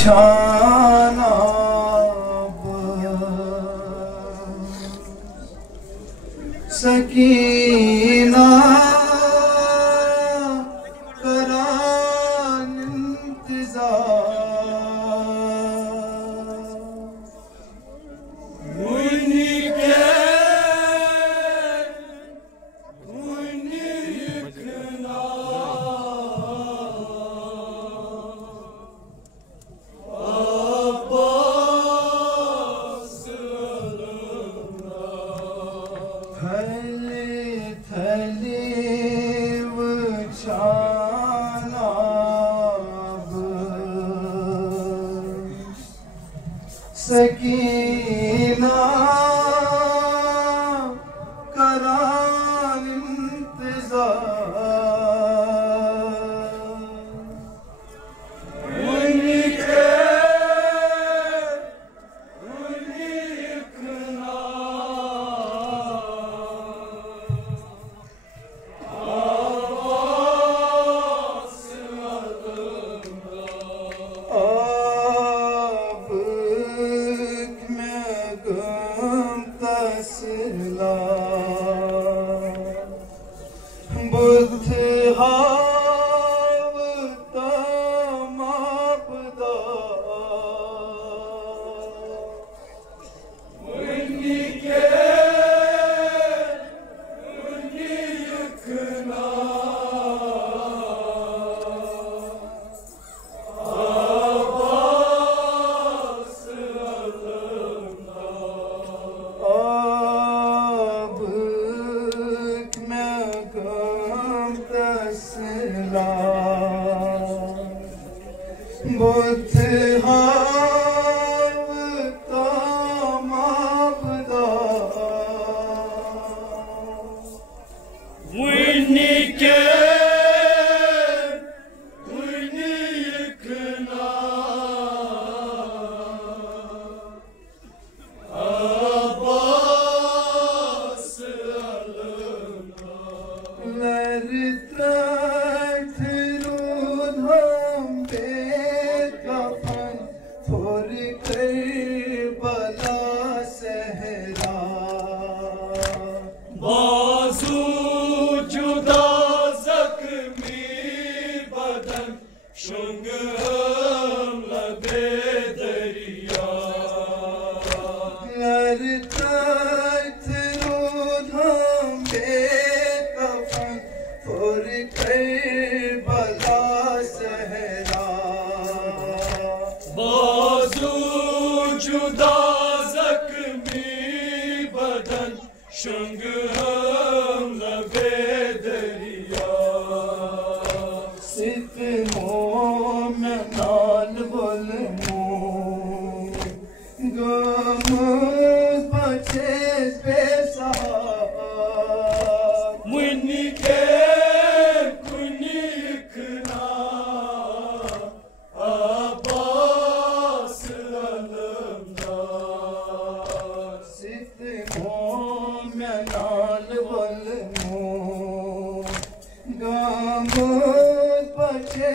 छाना सकीना करान सकीना करान बुद्ध हावता मापदा उन्हीं के उन्हीं यखना आवास बुद्ध हावता मापदा उन्हीं के उन्हीं यखना आवास लरता बाजू जुदा जख्मी बदन शुंग लबे दरिया लरता धाम बेकफन फुर करबला सहरा बाजू जुदा जख्मी बदन शुंग लबे दरिया सित में नाल बोलमो गम बचे बेसहार मुन्नी के कुनी इखना आबास अलमदार सित नाल बोलमो गम बचे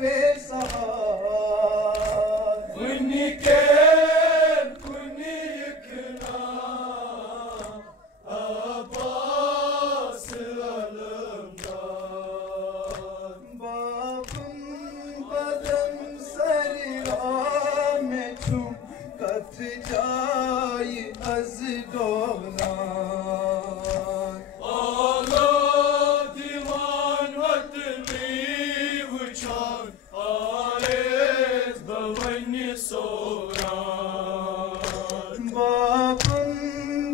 बेसहार उन्हीं के कुनी इखना आबास अलमदार बाबन बदन सरिया में छू कथ जाई अज डोला बाबन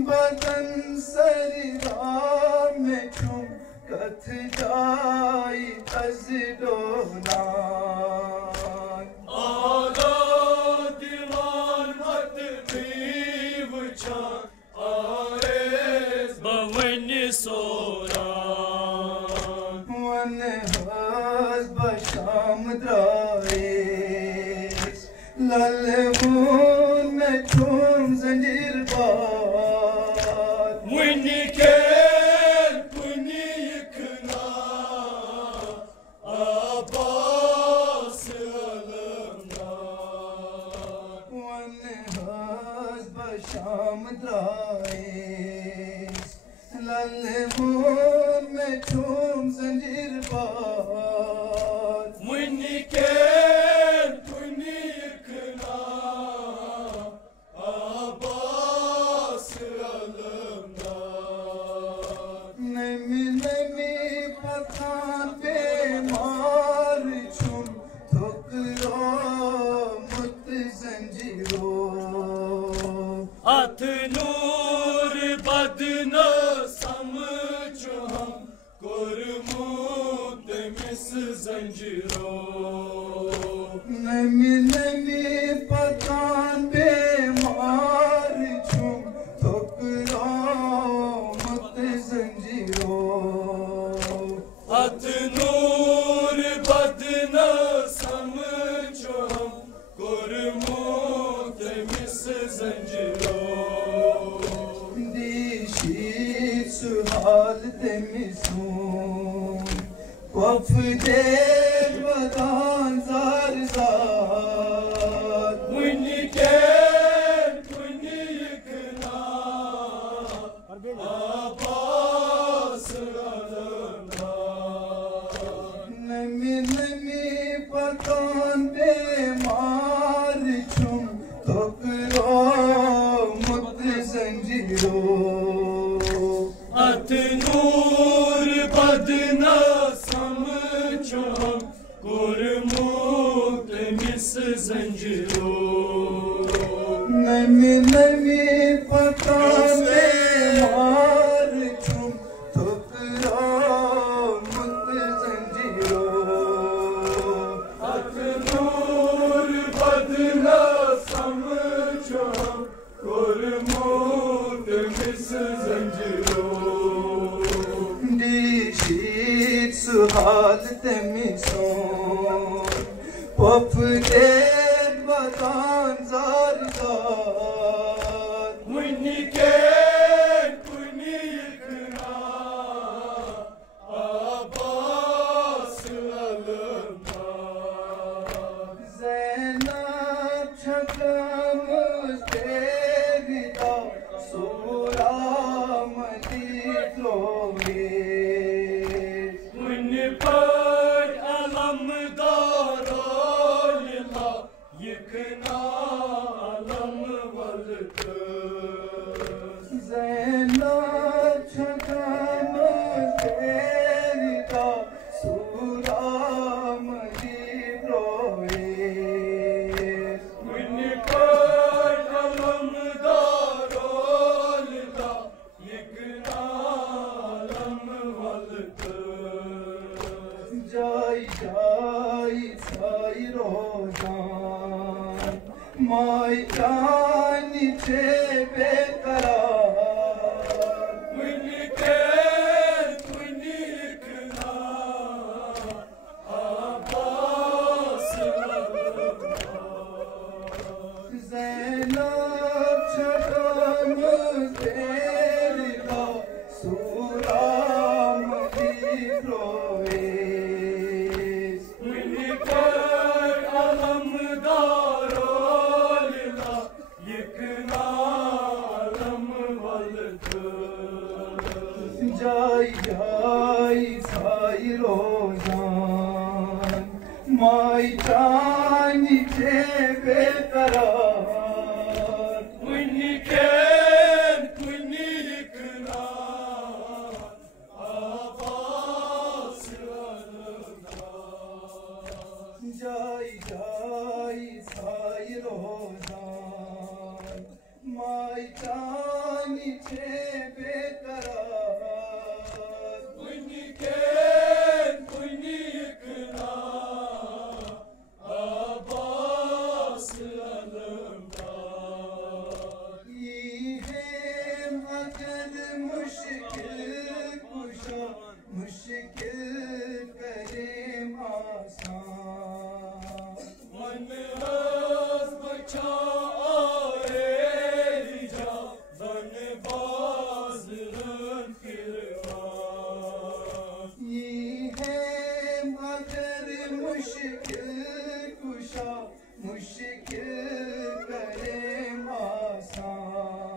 बदन सरिया में छू कथ जाई अज डोला आला दीवान मत बीव छान आए बवन सोरा वन हस बशाम द्राइस ललमून में छूम जंजीर बात मुन्नी के कुनी इखना आबास अलमदार शाम द्राइस लाले मोन में चूम जंजीर बात मुन्नी के तुनी इकना आबास अलमदार नमी नमी पठान पे मार चूम ठुकरो मुत जंजीरो अथ नूर बदना समझो हम कुरमुत मिस जंजीरो नमी नमी पठान पे मार चूम ठुकरो मुत जंजीरो अथ नूर बदना समझो हम कुरमुत मिस जंजीरो दिशी सुहाल मिसून वफ दे बदान जार जार मुन्नी के मुन्नी इकना आबास अलमदार नमी नमी पतान पे मार चुम ठुकरो मुत जंजीरो अथ नूर बदना समझो हम कुरमुत मिस जंजीरो नमी नमी पतान पे मार चुम ठुकरो मुत जंजीरो अथ नूर बदना समझो हम कुरमुत मिस जंजीरो दिशीत सुहाल मिसून वफ दे बदान जार जार मुन्नी के मुन्नी इकना आबास अलमदार ज़ैनब छकम तेरिदा सूरा मदी फ्लोए मुन्नी पर अलमदारो लिला यकना अलम वलद ज़ैनब छकम तेरिदा सूरा मदी फ्लोए मुन्नी पर अलमदारो लिला यकना अलम वलद जाई जाई साई रोजान माई जानी चे बेकरार मुन्नी के मुन्नी इकना आबास अलमदार ज़ैनब छकम तेरिदा सूरा मदी फ्लोए मुन्नी पर अलमदारो लिला यकना अलम वलद जाई जाई साई रोजान माई जानी चे बेकरार मुन्नी के मुन्नी इकना आबास अलमदार जाई जाई साई रोजान माई जानी चे बेकरार मुन्नी के मुन्नी इकना आबास अलमदार ये मगर मुश्किल कुशा मुश्किल करे आसान मन हस बचा आए जा बन बाज़रन फिरवान ये है मगर मुश्किल कुशा मुश्किल करे आसान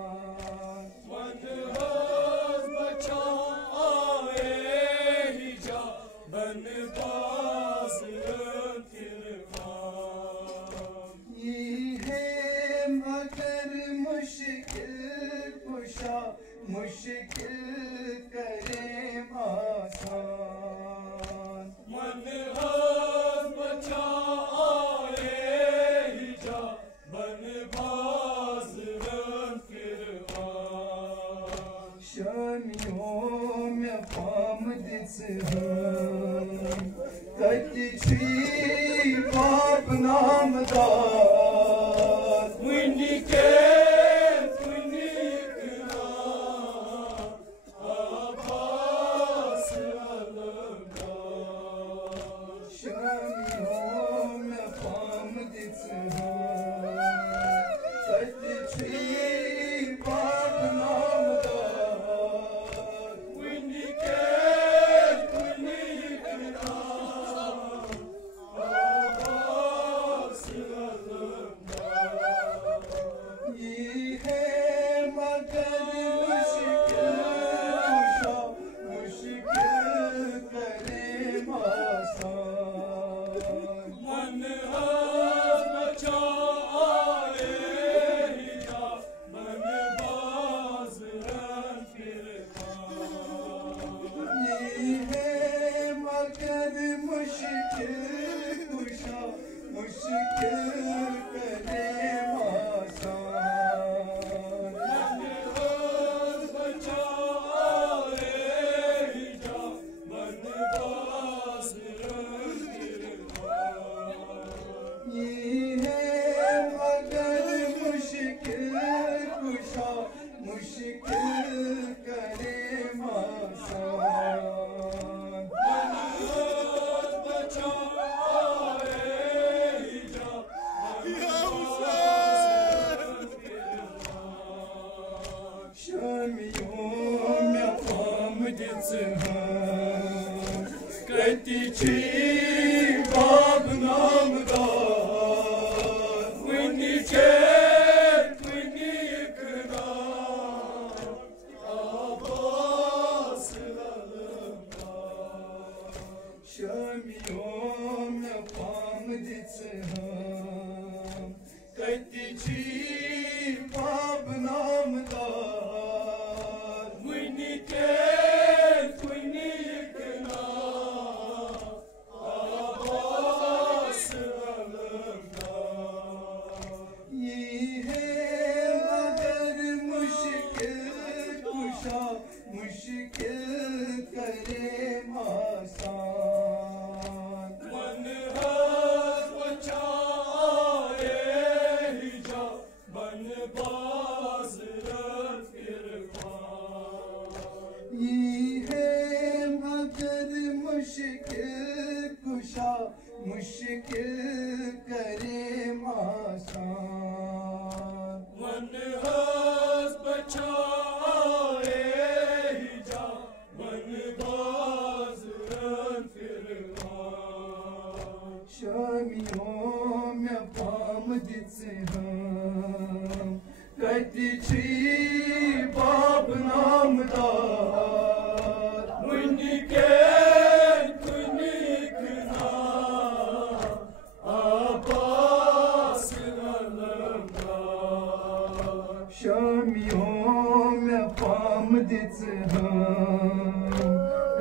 मुश्किल करें आसान मन हस बचा आए ही जा बन बाज रन फिर शामियों में पाम दिस कच्ची बाप नामदार विनी के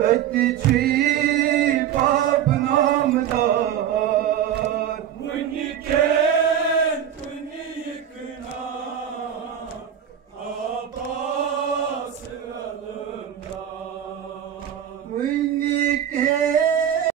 कच्ची